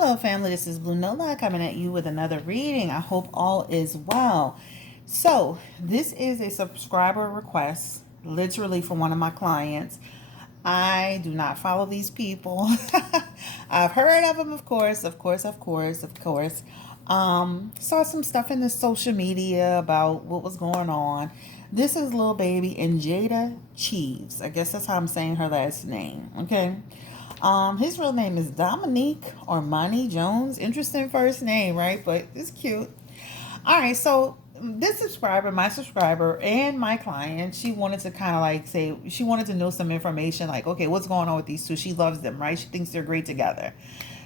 Hello, family. This is Blue Nola coming at you with another reading. I hope all is well. So, this is a subscriber request, literally from one of my clients. I do not follow these people. I've heard of them, of course, of course. Saw some stuff in the social media about what was going on. This is Lil Baby and Jayda Cheaves. I guess that's how I'm saying her last name. Okay. His real name is Dominique Armani Jones. Interesting first name, right? But it's cute. All right, so this subscriber, my subscriber, and my client, she wanted to kind of like say, she wanted to know some information like, okay, what's going on with these two? She loves them, right? She thinks they're great together.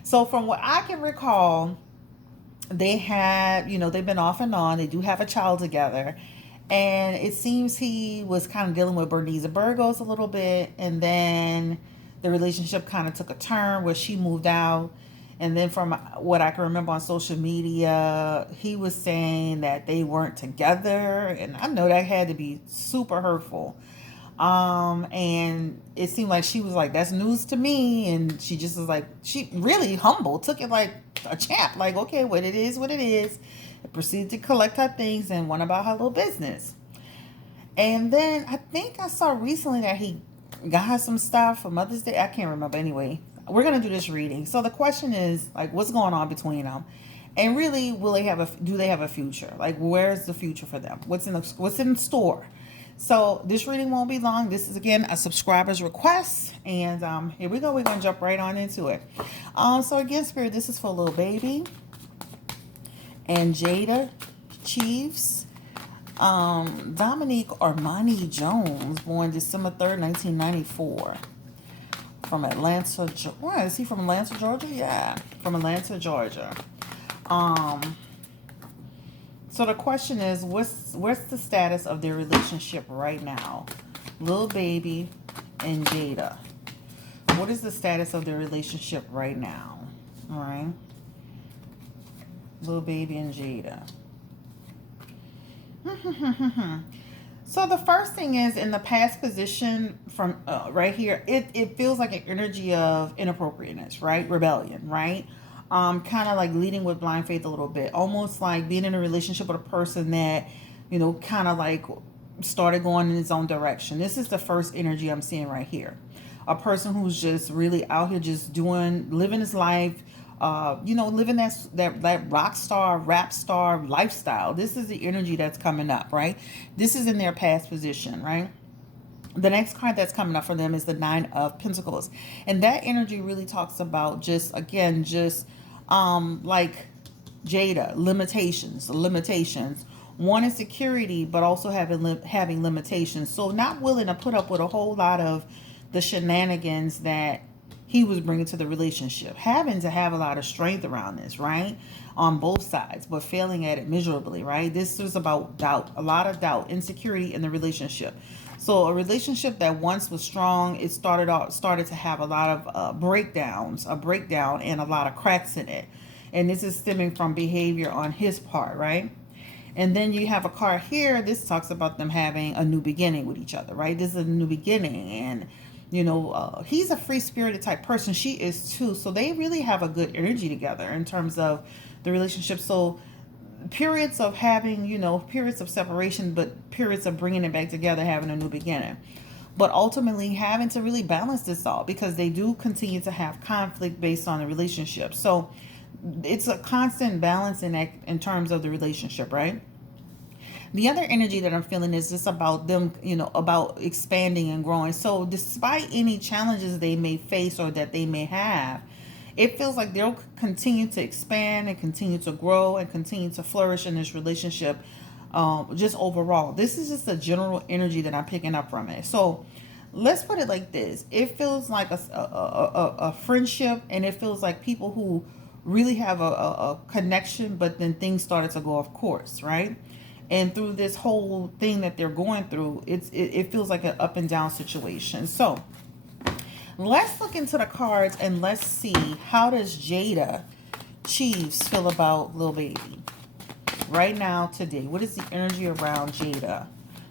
So, from what I can recall, they had, they've been off and on. They do have a child together. And it seems he was kind of dealing with Bernice Burgos a little bit. And then the relationship kind of took a turn where she moved out. And then from what I can remember on social media, he was saying that they weren't together. And I know that had to be super hurtful. And it seemed like she was like, that's news to me. And she just was like, she really humble, took it like a champ. Like, okay, what it is, what it is. Proceeded to collect her things and went about her little business. And then I think I saw recently that he got her some stuff for Mother's Day. I can't remember. Anyway, we're gonna do this reading. So the question is like, what's going on between them, and really, do they have a future? Like, where's the future for them? What's in store? So this reading won't be long. This is again a subscriber's request, and here we go. We're gonna jump right on into it. So again, Spirit, this is for Lil Baby and Jayda Cheaves. Dominique Armani Jones, born December 3rd, 1994. From Atlanta, where is he from? Atlanta, Georgia? Yeah, from Atlanta, Georgia. So the question is, what's the status of their relationship right now? Lil Baby and Jayda. What is the status of their relationship right now? All right. Lil Baby and Jayda. So the first thing is, in the past position from right here, it feels like an energy of inappropriateness, right? Rebellion, right? Kind of like leading with blind faith a little bit, almost like being in a relationship with a person that, kind of like started going in his own direction. This is the first energy I'm seeing right here. A person who's just really out here just living his life, living that rock star, rap star lifestyle. This is the energy that's coming up, right? This is in their past position, right? The next card that's coming up for them is the Nine of Pentacles. And that energy really talks about like Jayda, limitations. One is security, but also having limitations. So not willing to put up with a whole lot of the shenanigans that he was bringing to the relationship, having to have a lot of strength around this, right? On both sides, but failing at it miserably, right? This was about doubt, a lot of doubt, insecurity in the relationship. So a relationship that once was strong, it started to have a lot of a breakdown and a lot of cracks in it. And this is stemming from behavior on his part, right? And then you have a card here. This talks about them having a new beginning with each other, right? This is a new beginning, and he's a free-spirited type person. She is too. So they really have a good energy together in terms of the relationship. So periods of having, periods of separation, but periods of bringing it back together, having a new beginning. But ultimately having to really balance this all, because they do continue to have conflict based on the relationship. So it's a constant balance in terms of the relationship, right? The other energy that I'm feeling is just about them, about expanding and growing. So despite any challenges they may face or that they may have, it feels like they'll continue to expand and continue to grow and continue to flourish in this relationship. Just overall, this is just a general energy that I'm picking up from it. So let's put it like this. It feels like a friendship, and it feels like people who really have a connection, but then things started to go off course, right? And through this whole thing that they're going through, it feels like an up and down situation. So let's look into the cards and let's see, how does Jayda Cheaves feel about Lil Baby right now, today? What is the energy around Jayda?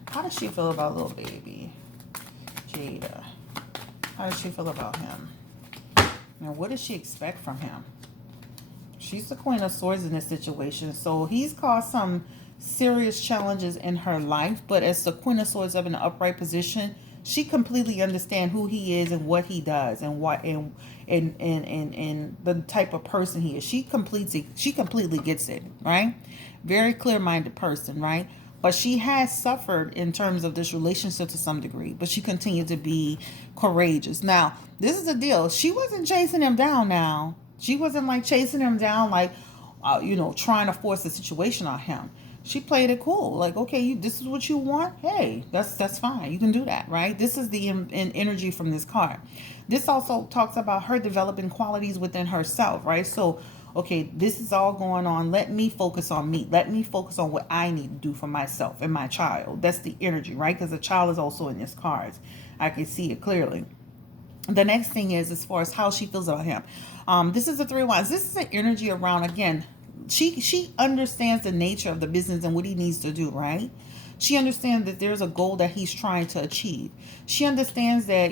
How does she feel about Lil Baby? Jayda. How does she feel about him? And what does she expect from him? She's the Queen of Swords in this situation. So he's caused some serious challenges in her life, but as the Queen of Swords up in an upright position, she completely understands who he is and what he does and what and the type of person he is. She completely gets it, right? Very clear-minded person, right? But she has suffered in terms of this relationship to some degree, but she continued to be courageous. Now, this is the deal. She wasn't chasing him down now. She wasn't like chasing him down, like, trying to force the situation on him. She played it cool. Like, okay, this is what you want. Hey, that's fine. You can do that, right? This is the energy from this card. This also talks about her developing qualities within herself, right? So, okay, this is all going on. Let me focus on me. Let me focus on what I need to do for myself and my child. That's the energy, right? Because the child is also in this cards. I can see it clearly. The next thing is as far as how she feels about him. This is the Three of Wands. This is the energy around, again, she understands the nature of the business and what he needs to do, right? She understands that there's a goal that he's trying to achieve. She understands that,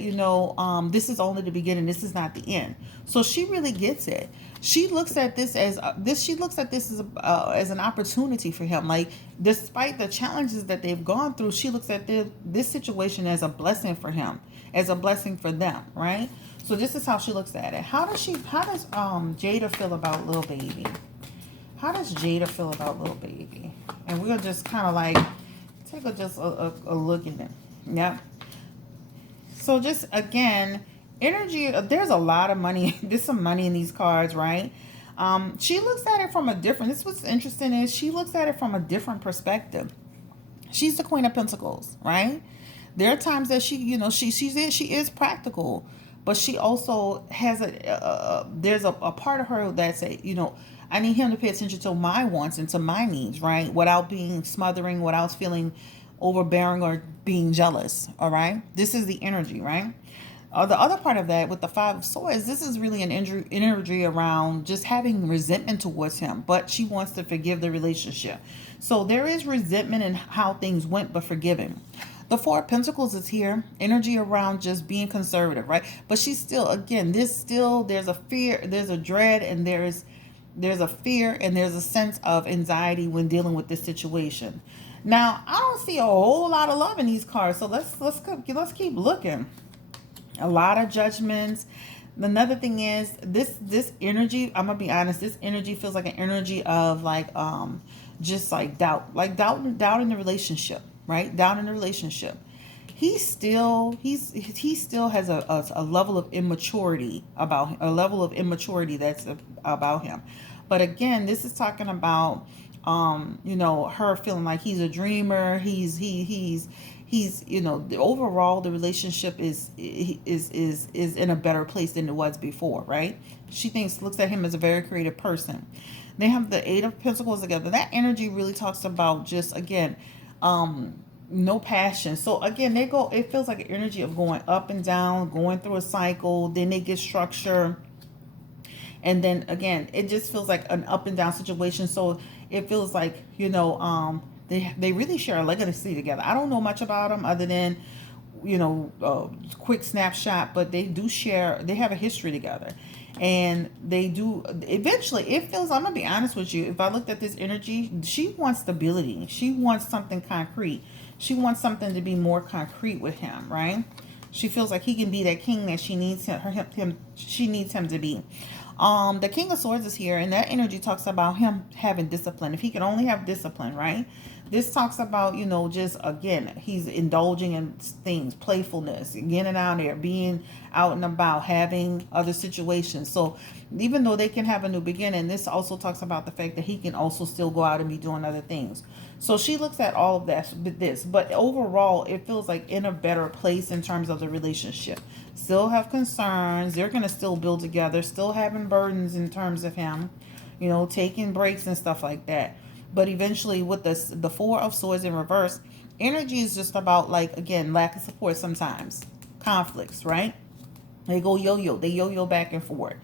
this is only the beginning. This is not the end. So she really gets it. She looks at this as She looks at this as an opportunity for him. Like, despite the challenges that they've gone through, she looks at this situation as a blessing for him, as a blessing for them, right? So this is how she looks at it. How does Jayda feel about little baby? How does Jayda feel about little baby? And we'll just kind of like take a look at it. Yep. So just again, energy. There's a lot of money. There's some money in these cards, right? She looks at it from a different. This what's interesting is she looks at it from a different perspective. She's the Queen of Pentacles, right? There are times that she is practical, but she also has there's a part of her that's I need him to pay attention to my wants and to my needs, right? Without being smothering, without feeling overbearing or being jealous, all right? This is the energy, right? The other part of that with the Five of Swords, this is really an energy around just having resentment towards him, but she wants to forgive the relationship. So there is resentment in how things went, but forgiving. The Four of Pentacles is here, energy around just being conservative, right? But she's still, again, there's a fear, there's a dread, and there's a fear, and there's a sense of anxiety when dealing with this situation. Now, I don't see a whole lot of love in these cards, so let's keep looking. A lot of judgments. Another thing is this energy, I'm gonna be honest, this energy feels like an energy of just like doubt in the relationship, right? Doubt in the relationship. He still has a level of immaturity about that's about him. But again, this is talking about her feeling like he's a dreamer. He's overall the relationship is in a better place than it was before, right? She looks at him as a very creative person. They have the Eight of Pentacles together. That energy really talks about just, again, no passion. So again, it feels like an energy of going up and down, going through a cycle, then they get structure. And then again, it just feels like an up and down situation. So it feels like, they really share a legacy together. I don't know much about them other than, quick snapshot, but they have a history together. And they do, eventually, it feels, I'm going to be honest with you, if I looked at this energy, she wants stability. She wants something concrete. She wants something to be more concrete with him, right? She feels like he can be that king that she needs she needs him to be. The King of Swords is here, and that energy talks about him having discipline. If he can only have discipline, right? This talks about, just, again, he's indulging in things, playfulness, getting out there, being out and about, having other situations. So even though they can have a new beginning, this also talks about the fact that he can also still go out and be doing other things. So she looks at all of that with this. But overall, it feels like in a better place in terms of the relationship. Still have concerns. They're going to still build together, still having burdens in terms of him, taking breaks and stuff like that. But eventually with the Four of Swords in reverse, energy is just about, like, again, lack of support sometimes. Conflicts, right? They go yo-yo. They yo-yo back and forth.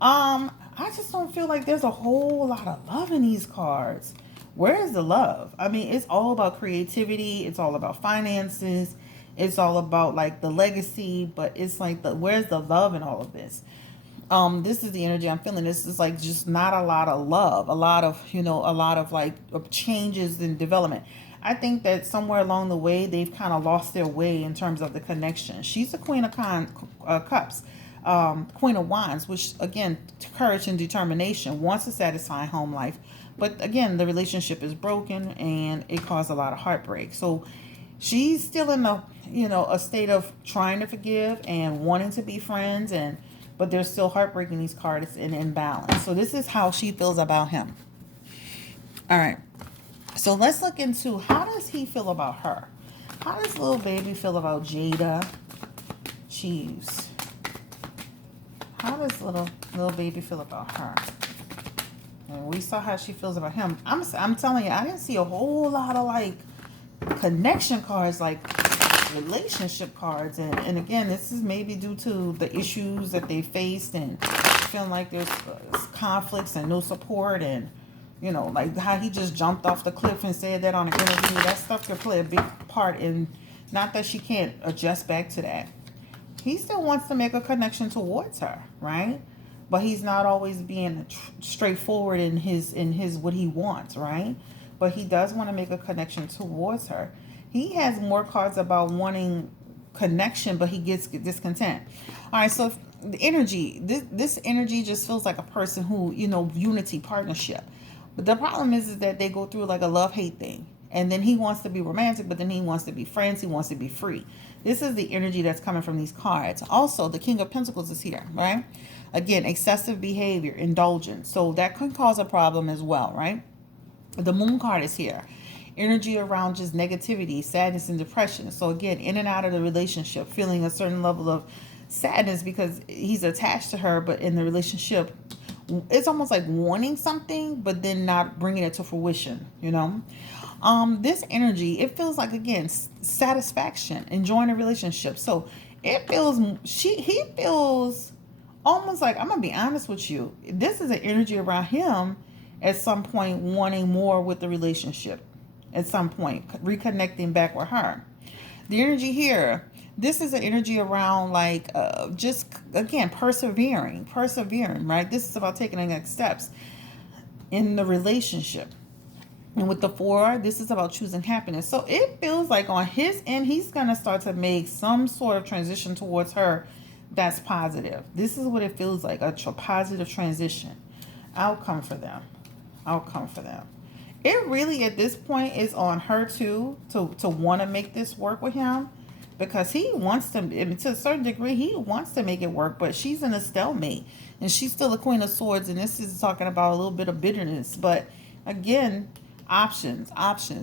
I just don't feel like there's a whole lot of love in these cards. Where is the love? I mean, it's all about creativity. It's all about finances. It's all about, like, the legacy. But it's like, where's the love in all of this? This is the energy I'm feeling. This is like just not a lot of love, a lot of, a lot of like changes in development. I think that somewhere along the way they've kind of lost their way in terms of the connection. She's the Queen of Cups, Queen of Wands, which again, courage and determination, wants a satisfying home life, but again, the relationship is broken and it caused a lot of heartbreak. So she's still in a state of trying to forgive and wanting to be friends, and but they're still heartbreaking, these cards, in imbalance. So this is how she feels about him. All right. So let's look into, how does he feel about her? How does little baby feel about Jayda Cheaves? How does little baby feel about her? And we saw how she feels about him. I'm telling you, I didn't see a whole lot of like connection cards, like relationship cards, and again, this is maybe due to the issues that they faced and feeling like there's conflicts and no support, and like how he just jumped off the cliff and said that on an interview. That stuff could play a big part in, not that she can't adjust back to that. He still wants to make a connection towards her, right? But he's not always being straightforward in his what he wants, right? But he does want to make a connection towards her. He has more cards about wanting connection, but he gets discontent. All right, so the energy, this energy just feels like a person who, unity, partnership. But the problem is that they go through like a love-hate thing. And then he wants to be romantic, but then he wants to be friends. He wants to be free. This is the energy that's coming from these cards. Also, the King of Pentacles is here, right? Again, excessive behavior, indulgence. So that can cause a problem as well, right? The Moon card is here. Energy around just negativity, sadness, and depression. So again, in and out of the relationship, feeling a certain level of sadness because he's attached to her, but in the relationship, it's almost like wanting something, but then not bringing it to fruition, This energy, it feels like, again, satisfaction, enjoying a relationship. So it feels, he feels almost like, I'm going to be honest with you, this is an energy around him at some point wanting more with the relationship, at some point reconnecting back with her. The energy here, this is an energy around like just, again, persevering, right? This is about taking the next steps in the relationship. And with the 4, this is about choosing happiness. So it feels like on his end, he's going to start to make some sort of transition towards her that's positive. This is what it feels like, a positive transition. Outcome for them. It really, at this point, is on her too, to want to make this work with him, because he wants to a certain degree, he wants to make it work, but she's in a stalemate, and she's still the Queen of Swords, and this is talking about a little bit of bitterness. But again, options,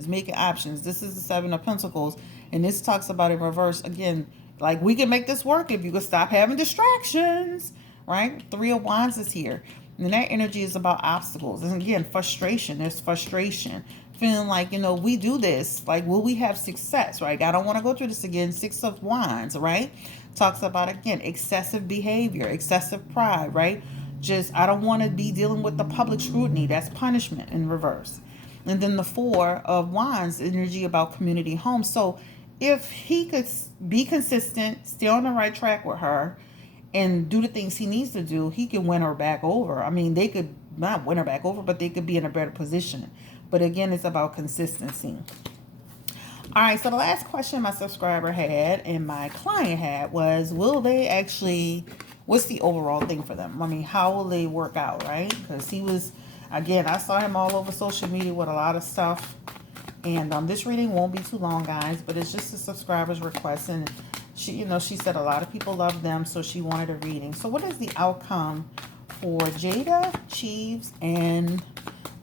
making options. This is the 7 of Pentacles, and this talks about in reverse, again, like, we can make this work if you could stop having distractions, right? 3 of Wands is here. And that energy is about obstacles. And again, frustration. There's frustration. Feeling like, we do this. Like, will we have success, right? I don't want to go through this again. 6 of Wands, right? Talks about, again, excessive behavior, excessive pride, right? Just, I don't want to be dealing with the public scrutiny. That's punishment in reverse. And then the 4 of Wands, energy about community home. So if he could be consistent, stay on the right track with her, and do the things he needs to do, he can win her back over. I mean, they could not win her back over, but they could be in a better position. But again, it's about consistency. All right, so the last question my subscriber had and my client had was, will they actually, what's the overall thing for them? I mean, how will they work out, right? Because he was, again, I saw him all over social media with a lot of stuff. And this reading won't be too long, guys, but it's just a subscriber's request. And she, she said a lot of people love them, so she wanted a reading. So what is the outcome for Jayda Cheaves and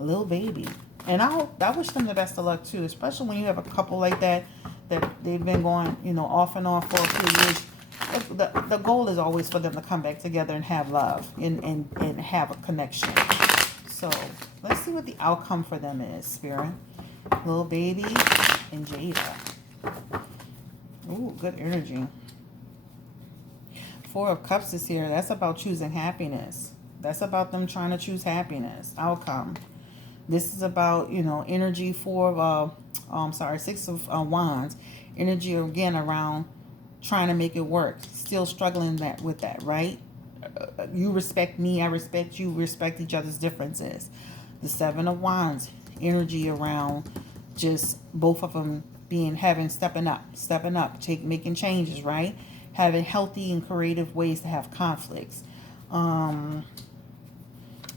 Lil Baby? And I wish them the best of luck too, especially when you have a couple like that they've been going, off and on for a few years. The goal is always for them to come back together and have love and have a connection. So let's see what the outcome for them is, Spirit. Lil Baby and Jayda. Ooh, good energy. 4 of Cups is here. That's about choosing happiness. That's about them trying to choose happiness. Outcome. This is about, energy 6 of Wands. Energy, again, around trying to make it work. Still struggling with that, right? you respect me, I respect you, respect each other's differences. The Seven of Wands energy around just both of them stepping up, making changes, right? Having healthy and creative ways to have conflicts. Um,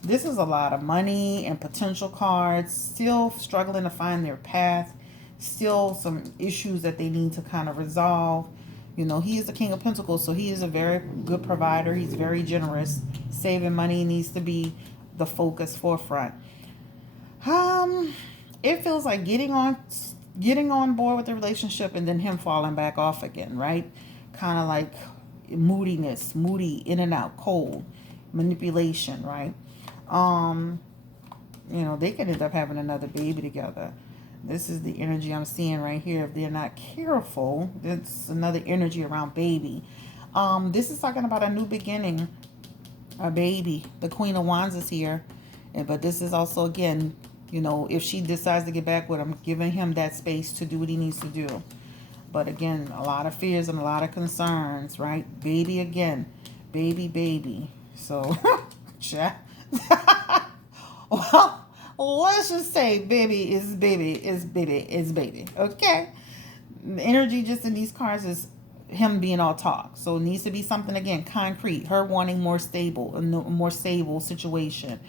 this is a lot of money and potential cards, still struggling to find their path, still some issues that they need to kind of resolve. You know, he is the King of Pentacles, so he is a very good provider. He's very generous. Saving money needs to be the focus forefront. Um, it feels like getting on board with the relationship and then him falling back off again, right? Kind of like moody, in and out, cold, manipulation, right? Um, you know, they could end up having another baby together. This is the energy I'm seeing right here. If they're not careful, it's another energy around baby. This is talking about a new beginning, a baby. The Queen of Wands is here. But this is also, again, you know, if she decides to get back with him, giving him that space to do what he needs to do. But again, a lot of fears and a lot of concerns, right? Baby again. Baby. So, well, let's just say baby is baby. Okay? The energy just in these cards is him being all talk. So it needs to be something, again, concrete. Her wanting a more stable situation.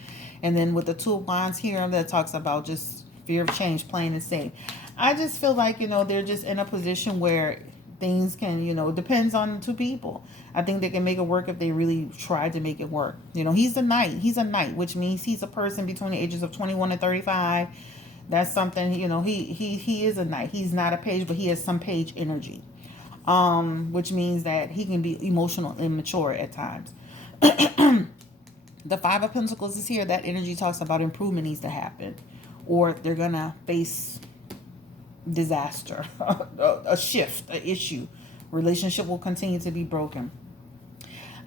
And then with the Two of Wands here, that talks about just fear of change, plain and safe. I just feel like, you know, they're just in a position where things can, you know, depends on the two people. I think they can make it work if they really try to make it work. You know, he's a knight, which means he's a person between the ages of 21 and 35. That's something, you know, he is a knight. He's not a page, but he has some page energy. Which means that he can be emotional and immature at times. The Five of Pentacles is here. That energy talks about improvement needs to happen, or they're gonna face disaster, a shift, an issue. Relationship will continue to be broken.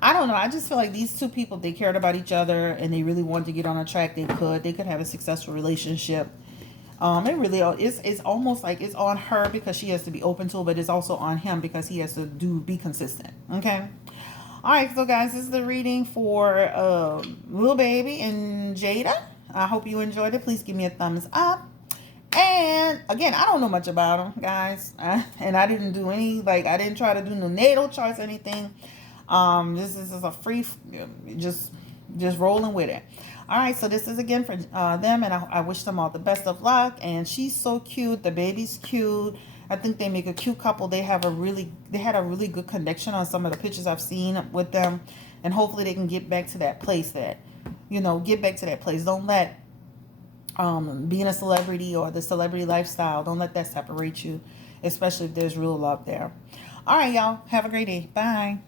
I don't know. I just feel like these two people, they cared about each other and they really wanted to get on a track. They could have a successful relationship. It really it's almost like it's on her because she has to be open to it, but it's also on him because he has to be consistent. Okay. All right, so guys, this is the reading for Lil Baby and Jayda. I hope you enjoyed it. Please give me a thumbs up. And again, I don't know much about them, guys, and I didn't do any, like, I didn't try to do no natal charts or anything. This is a free, just rolling with it. All right, so this is again for them, and I wish them all the best of luck. And she's so cute. The baby's cute. I think they make a cute couple. They had a really good connection on some of the pictures I've seen with them, and hopefully they can get back to that place. Don't let being a celebrity or the celebrity lifestyle, don't let that separate you, especially if there's real love there. All right, y'all. Have a great day. Bye.